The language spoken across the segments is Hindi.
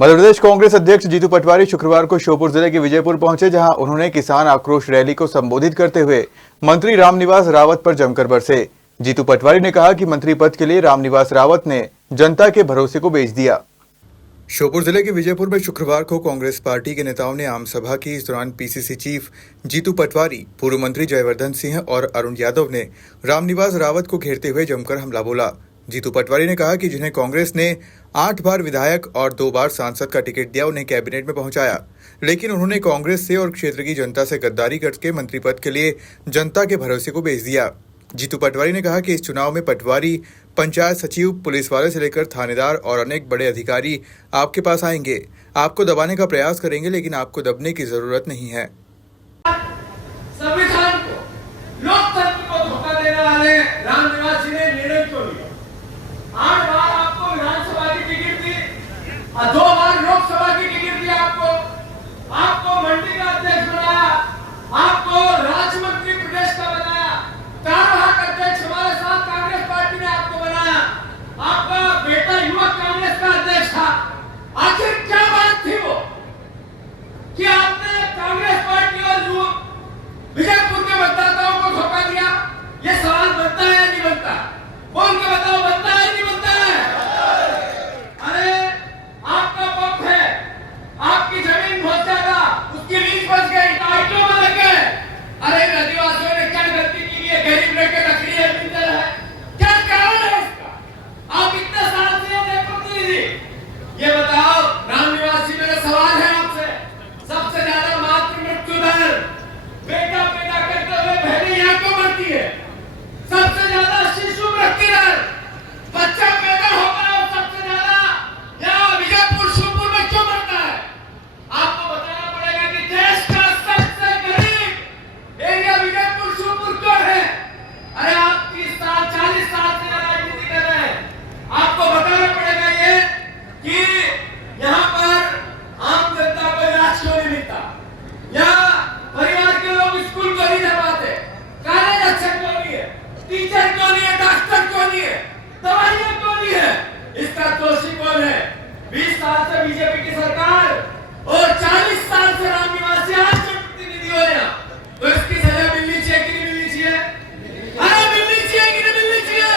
मध्य प्रदेश कांग्रेस अध्यक्ष जीतू पटवारी शुक्रवार को श्योपुर जिले के विजयपुर पहुंचे, जहां उन्होंने किसान आक्रोश रैली को संबोधित करते हुए मंत्री रामनिवास रावत पर जमकर बरसे। जीतू पटवारी ने कहा कि मंत्री पद के लिए रामनिवास रावत ने जनता के भरोसे को बेच दिया। श्योपुर जिले के विजयपुर में शुक्रवार को कांग्रेस पार्टी के नेताओं ने आम सभा की। इस दौरान पीसीसी चीफ जीतू पटवारी, पूर्व मंत्री जयवर्धन सिंह और अरुण यादव ने रामनिवास रावत को घेरते हुए जमकर हमला बोला। जीतू पटवारी ने कहा कि जिन्हें कांग्रेस ने 8 बार विधायक और 2 बार सांसद का टिकट दिया, उन्हें कैबिनेट में पहुंचाया, लेकिन उन्होंने कांग्रेस से और क्षेत्र की जनता से गद्दारी करके मंत्री पद के लिए जनता के भरोसे को बेच दिया। जीतू पटवारी ने कहा कि इस चुनाव में पटवारी, पंचायत सचिव, पुलिस वाले से लेकर थानेदार और अनेक बड़े अधिकारी आपके पास आएंगे, आपको दबाने का प्रयास करेंगे, लेकिन आपको दबने की जरूरत नहीं है। संविधान को, लोकतंत्र को धोखा देने वाले रामनिवास जी ने निर्णय क्यों लिया? 8 बार आपको विधानसभा की टिकट दी, 2 बार लोकसभा की टिकट दी, आपको मंडी का अध्यक्ष बनाया, आपको राज्य मंत्री प्रदेश का बनाया, कार्यवाहक अध्यक्ष हमारे साथ कांग्रेस पार्टी ने आपको बनाया, आपका बेटा युवक कांग्रेस का अध्यक्ष था। आखिर क्या बात थी वो कि आपने कांग्रेस पार्टी और विजयपुर के मतदाताओं को धोखा दिया? ये सवाल बनता है या नहीं बनता? बोल के बताओ, बनता है नहीं बनता है? अरे आपका पक्ष है, आपकी जमीन बहुत ज्यादा, उसकी लीज बच गई, टाइटों में लग गए। अरे आदिवासियों ने क्या गलती की है? गरीब लेके रखड़ी है, बिंदर है, क्या कारण है इसका? आप इतने साल से देखो नहीं, ये बताओ रामनिवास जी, मेरा सवाल है आपसे, सबसे ज्यादा मातृ मृत्यु दर, बेटा पैदा करते हुए बहनें यहाँ क्यों मरती है? सबसे ज्यादा शिशु मृत्यु दर, बच्चा पैदा होता है, सबसे ज्यादा यहाँ विजयपुर श्योपुर में क्यों मरता है? आपको बताना पड़ेगा कि देश का सबसे गरीब एरिया विजयपुर श्योपुर क्यों है? अरे आप 30 साल 40 साल से राजनीति कर रहे हैं, आपको बताना पड़ेगा ये कि यहाँ पर आम जनता को इलाज क्यों नहीं मिलता, यहाँ परिवार के लोग स्कूल को नहीं जा पाते, कॉलेज अच्छा क्यों नहीं है, टीचर क्यों नहीं है, डॉक्टर क्यों नहीं है, दवाइयां क्यों नहीं है? इसका दोषी कौन है? 20 साल से बीजेपी की सरकार और 40 साल से रामनिवास आज के प्रतिनिधि हो रहे हैं, तो इसकी सजा मिलनी चाहिए कि नहीं मिलनी चाहिए? अरे मिलनी चाहिए कि नहीं मिलनी चाहिए?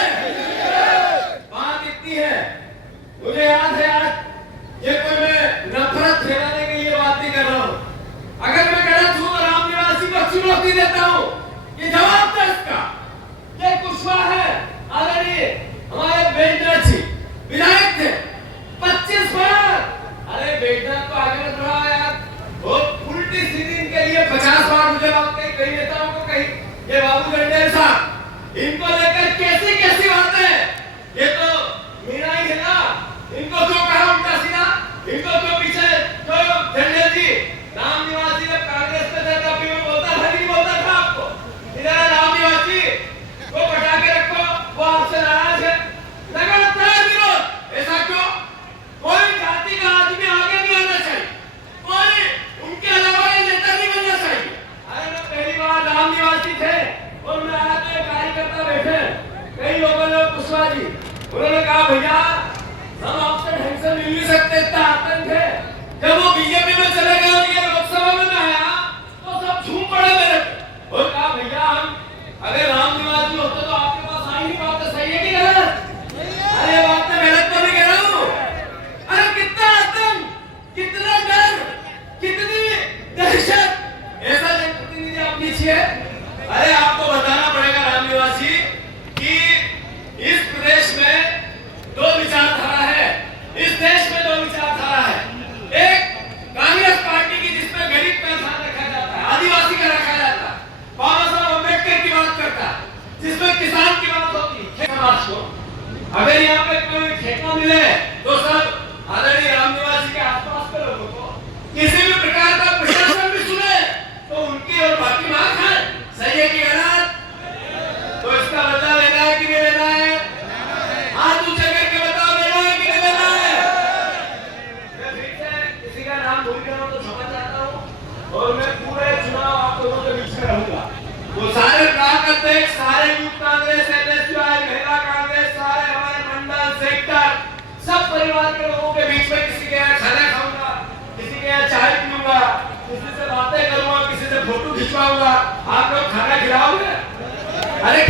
बात इतनी है, मुझे याद है आज ये कोई मैं नफरत फैलाने के लिए बात नहीं कर रहा हूँ। अगर मैं गलत हूँ तो रामनिवास जी को चुनौती देता हूँ, ये जवाब दे इसका। ये कुशवाहा है, आदरणीय हमारे बेटा जी विधायक थे 25 बार। अरे बेटा को आगे मत बढ़ाओ यार, वो उल्टी सीधी इनके लिए 50 बार मुझे बात कही, कई नेताओं को कही, ये बाबू गंडेर साहब, इनको लेकर कैसी कैसी बातें, ये तो मीरा ही है ना, इनको क्यों कहा उल्टा सीधा, इनको क्यों पीछे तो गंडेर जी, रामनिवास जी ने कांग्रेस पे था, कभी वो बोलता था नहीं बोलता था आपको? इधर रामनिवास जी वो बटा के रखो, वो आपसे नाराज है, लगातार विरोध। ऐसा क्यों? कोई जाति का आदमी आगे नहीं आना चाहिए, कोई उनके अलावा ये नेता नहीं बनना चाहिए। अरे मैं पहली बार रामनिवास जी थे और मैं आया तो एक कार्यकर्ता बैठे, कई लोगों ने कुशवाहा जी, उन्होंने कहा भैया हम आपसे ढंग से मिल नहीं सकते, इतना आतंक है। जब वो बीजेपी में चले गए और ये लोकसभा में आया तो सब झूम पड़े मेरे पे और कहा भैया हम अगर रामनिवास जी होते तो आपके पास आई नहीं, बात तो सही है कि गलत? अरे ये बात मैं गलत तो नहीं कह रहा हूँ। अरे कितना आतंक, कितना डर, कितनी दहशत, ऐसा जनप्रतिनिधि आप लीजिए। अरे आपको बताना पड़ेगा रामनिवास जी कि इस प्रदेश में 2 विचारधारा है, इस देश में 2 विचारधारा है। एक कांग्रेस पार्टी की जिसमें गरीब का ध्यान रखा जाता है, आदिवासी का रखा जाता है, बाबा साहब अम्बेडकर की बात करता है, जिसमें किसान की बात होती है। अगर यहाँ पे कोई ठेका मिले तो सब आदरणीय रामनिवास जी के आसपास के लोगों को किसी भी प्रकार का प्रशासन भी सुने तो उनकी और बाकी मार खाए, सही है कि गलत? तो इसका बदला लेना है कि नहीं लेना है? हाथ ऊंचे करके बताओ, लेना है कि नहीं लेना है? मैं फिर से किसी का नाम भूल गया हूं तो समझ जाता हूँ और मैं पूरे चुनाव आप लोगों के बीच में रहूंगा। वो सारे ब्लॉक अध्यक्ष, सारे यूथ कांग्रेस, एनएसयूआई, महिला कांग्रेस, सारे हमारे मंडल सेक्टर, सब परिवार के लोगों के बीच में किसी के खाना पाऊंगा, आप लोग खाना खिलाओगे? अरे